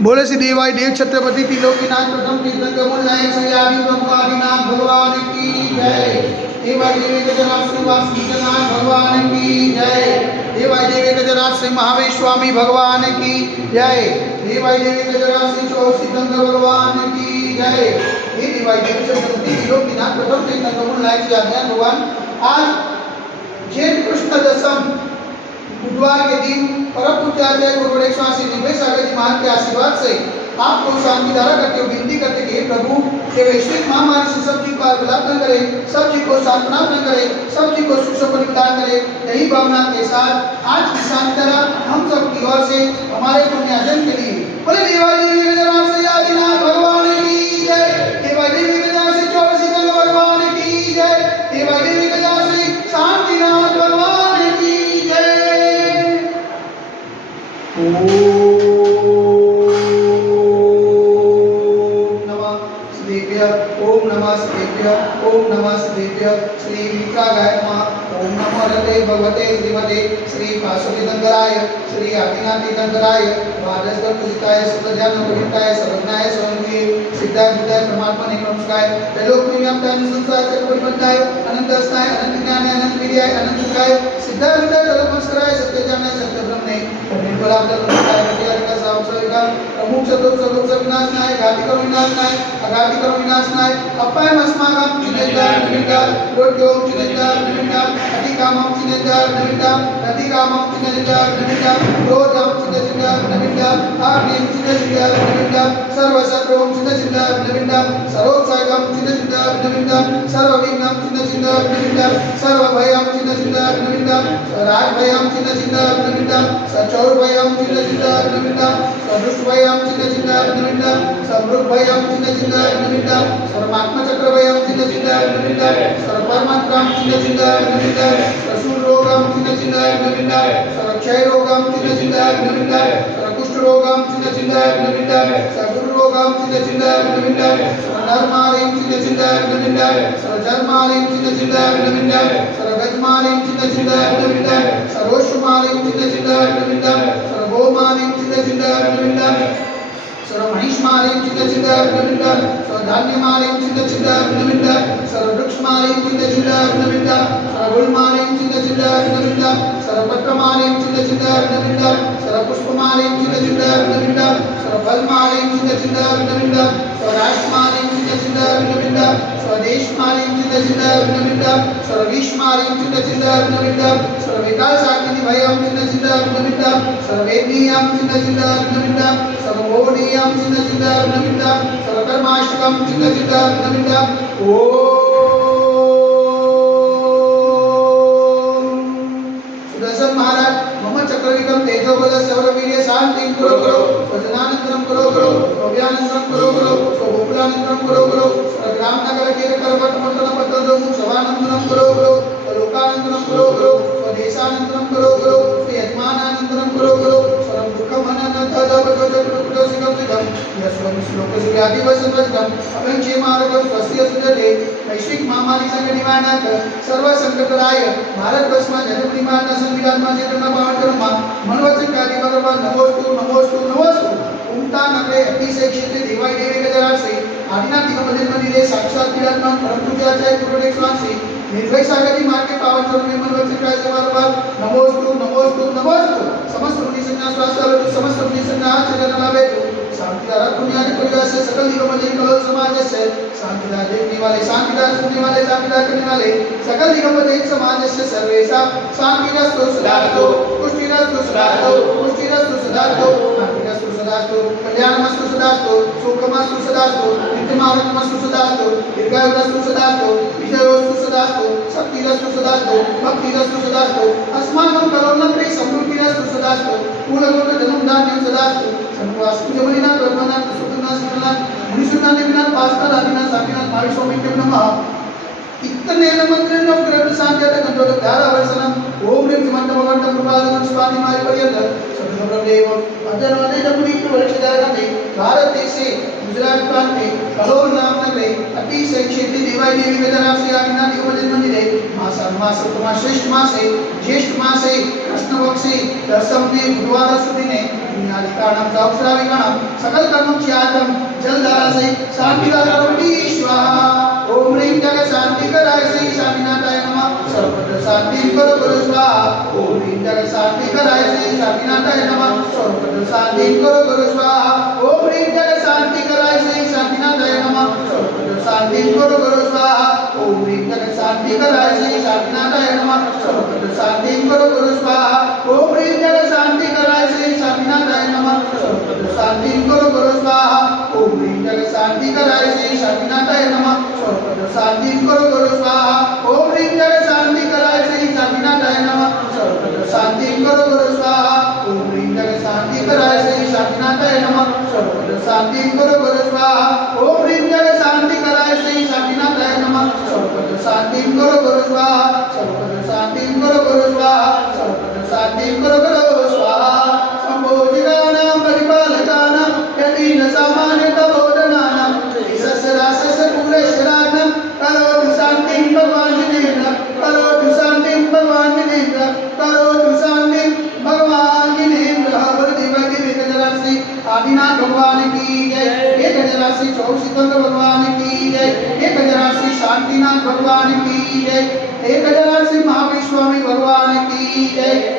बोले श्री देवाई देव छत्रपति त्रिलोकीनाथ प्रथम तीर्थंकर मुनिनायक श्री आदि ब्रह्मादिनाथ भगवान की जय। देवाई देवी गजराज श्री वासुदेवनाथ भगवान की जय। देवाई देवी गजराज श्री महावीर स्वामी भगवान की जय। देवाई देवी गजराज श्री चौसिद्धंकर भगवान की जय। हे देवाई देवी छत्रपति त्रिलोकीनाथ प्रथम तीर्थंकर मुनिनायक श्री आज्ञा भगवान, आज जेठ कृष्ण दशम बुधवार के दिन परम पूज्य आचार्य गुरुदेव स्वामी निर्भय सागर जी महाराज के आशीर्वाद से आपको शांति धारा करते हुए विनती करते कि प्रभु ये वैश्विक महामारी से सब जी को लाभ न करे, सब जी को सांत्वना न करे, सब जी को सुख संपत्ति प्रदान करे। यही भावना के साथ आज की शांति धारा हम सब की ओर से हमारे पुण्यार्जन के लिए बोले देवाई देवी गजराज श्री आदिनाथ भगवान की जय। देवाई देवी गजराज श्री चौसिद्धंकर भगवान की जय। देवाई देवी गजराज श्री शांतिनाथ भगवान की जय। ओम नमः शिवाय। ओम नमः शिवाय। ओम नमः शिवाय। श्री विक्रागाय नमः। ओम नमो रते भगवते श्रीमते श्री वासुदेवंकराय श्री आदिनाथीतंकराय वादस्कर्तुजिताय सुतजानवहिताय सर्वज्ञाय स्वयंवे सिद्धाय बुद्धाय परमात्मने नमस्कार। त्रैलोक्यव्याप्ताय संसार चक्रवर्तीताय अनंतस्ताय अनंत ज्ञानाय अनंत विद्याय अनंत सुखाय सिद्धाय बुद्धाय नमस्काराय सत्यज्ञानाय सत्यब्रह्मणे प्रमुख चतुर्थ सर्वोच्च विनाशनाय घाती करो विनाशनाय अघाती करो विनाशनाय अपाय अस्माकं चिनेदार निमित्ता रोड्यों चिनेदार निमित्ता अधिकामं चिनेदार निमित्ता अधिकामं चिनेदार निमित्ता रोधं चिनेदार निमित्ता आग्नेयं चिनेदार निमित्ता सर्वशत्रुं चिनेदार निमित्ता सर्वोत्साहं चिनेदार निमित्ता सर्वविघ्नं चिनेदार निमित्ता सर्वभयं चिनेदार निमित्ता राजभयं चिनेदार निमित्ता सचौरभयं चिनेदार निमित्ता सदुष्टभयं चिनेदार निमित्ता समृद्धभयं चिनेदार निमित्ता सर्वात्मचक्रभयं चिनेदार निमित्ता सर्वपरमात्मं चिनेदार निमित्ता सर्वशूलरोगं चिनेदार निमित्ता सर्वक्षयरोगं चिनेदार निमित्ता सर्वकुष्ठरोगं चिनेदार निमित्ता सर्वगुरुरोगं चिनेदार निमित्ता सर्वधर्मारिं चिनेदार निमित्ता सर्वजन्मारिं चिनेदार निमित्ता सर्वगजमारिं चिनेदार निमित्ता सर्वोषमारिं चिनेदार निमित्ता सर्वभौमारिं चिनेदार निमित्ता सर्वमहिष्मारिं चिनेदार निमित्ता सर्वधान्यमारिं चिनेदार निमित्ता सर्ववृक्षमारिं चिनेदार निमित्ता सर्वगुलमारिं चिनेदार निमित्ता सर्वपत्रमारिं चिनेदार निमित्ता सर्वपुष्पमारिं चिनेदार निमित्ता सर्वफलमारिं चिनेदार निमित्ता सर्वराष्ट्रमारिं चिनेदार निमित्ता स्वदेशमारिं चिनेदार निमित्ता सर्वविश्वमारिं चिनेदार निमित्ता सर्वविकासाग्निभयं चिनेदार निमित्ता सर्ववेदनीयं चिनेदार निमित्ता सर्वबोधनीयं चिनेदार निमित्ता सर्वकर्माष्टकं चिनेदार निमित्ता सुदर्शन महाराज मम चक्रविक्रम तेजोबल सौरवीर्य शांति करो करो स्वजनानंतरम करो करो स्वव्यानंतरम करो करो स्वभूपलानंतरम करो करो ग्राम नगर के करवट मंडल पत्र जो सवानंतरम करो करो लोकानंतरम करो करो स्वदेशानंतरम करो करो यजमानानंतरम करो करो सर्व दुःखम अनंत सिकम सिकम यस्वं श्लोक सुयादि वसंतम अवंचे मार्गम स्वस्य सुजते वैश्विक महामारी संकट निवारणार्थ सर्व संकटराय भारत वर्षमा जनप्रिय माता संविधान मा क्षेत्रना पावन करमा मनोवचन कार्य बरोबर नमोस्तु नमोस्तु नमोस्तु उमटा नगरे अतिशय क्षेत्र देवाई देवी गजराज से आदिनाथ दिगंबर मंदिरे साक्षात विराजमान परम पूज्य आचार्य गुरुदेव स्वामी निर्भय सागर जी महाराज के पावन चरणों में मनोवचन कार्य बरोबर नमोस्तु नमोस्तु नमोस्तु समस्त मुनि संज्ञा स्वास्थ्य समस्त मुनि संज्ञा चरण लाभे शांति धारा दुनिया के परिवार से सकल दिगंबर कलो समाज से शांति धारा देखने वाले शांति धारा सुनने वाले शांति धारा करने वाले सकल दिगंबर समाज से सर्वेशा शांति रस्तु सदास्तु पुष्टि रस्तु सदास्तु पुष्टि रस्तु सदास्तु शांति रस्तु सदास्तु कल्याणमस्तु सदास्तु सुखमस्तु सदास्तु नित्यमानंदमस्तु सदास्तु दीर्घायुरस्तु सदास्तु विजयोस्तु सदास्तु शक्तिरस्तु सदास्तु भक्तिरस्तु सदास्तु अस्माकं करोनप्रे समृद्धिरस्तु सदास्तु कुलगोत्र जन्म धान्यं सदास्तु वास्तु जमलिना ब्रह्मनाथ सुतनाथ सुतनाथ मुनिसुनाथ देवनाथ पास्तार आदिनाथ साकीनाथ महावीर स्वामी के नमः इतने मंत्र नवग्रह शांत्यत गंधोद धारा वर्षणम ओम ह्रीं मंत्रमवंत कृपालनं स्वामी मारी पर्यंत सद्गुरुदेव अजनवदे जमुनी वर्षधारणे भारत देशे गुजरात प्रांते कलोल नाम नगरे अतिशय क्षेत्रे देवाई देवी गजराज श्री आदिनाथ दिगंबर मंदिरे मास श्रेष्ठ मासे ज्येष्ठ मासे कृष्ण पक्षे दशम बुधवार सुधीने पुण्याधिकारणं सहस्राधिकारणं सकल कर्मों की आत्म जलधारा से शांति दाता स्वाहा। ओम ह्रीं जगत शांति कराय श्री शांतिनाथाय नमः। सर्वत्र शांति करो करो स्वाहा। ओम ह्रीं जगत शांति कराय श्री शांतिनाथाय नमः। सर्वत्र शांति करो करो स्वाहा। ओम ह्रीं जगत शांति कराय श्री शांतिनाथाय नमः। सर्वत्र शांति करो करो स्वाहा। ओम ह्रीं जगत शांति कराय श्री शांतिनाथाय नमः। सर्वत्र शांति करो करो स्वाहा। ओम ह्रीं जगत शांति कराय श्री शांतिनाथाय नमः। सर्वत्र शांति करो करो स्वाहा। ओम ह्रीं जगत शांति कराय श्री शांतिनाथाय नमः। सर्वत्र शांति करो करो स्वाहा। ओम ह्रीं जगत शांति कराय श्री शांतिनाथाय नमः। सर्वत्र शांति करो करो स्वाहा। ओम ह्रीं जगत शांति कराय श्री शांतिनाथाय नमः। सर्वत्र शांति करो करो स्वाहा। ओम ह्रीं जगत शांति कराय श्री शांतिनाथाय नमः। सर्वत्र शांति करो करो स्वाहा। सर्वत्र शांति करो करो स्वाहा। सर्वत्र शांति करो करो स्वाहा। संभोजिकानां परिपालकानां यतीन्द्र सामान्य तबोधनानां सस्यरासस्यकुलेश्वराणां करोतु शान्तिं भगवान् जिनेन्द्र। करोतु शान्तिं भगवान् जिनेन्द्र। करोतु शान्तिं भगवान् जिनेन्द्र। वरदेवकी एकजराश्री आदिनाथ भगवान की जय। एकजराश्री चौसितंत्र भगवान की जय। एकजराश्री शांतिनाथ भगवान की जय। एकजराश्री महावीर स्वामी भगवान की जय।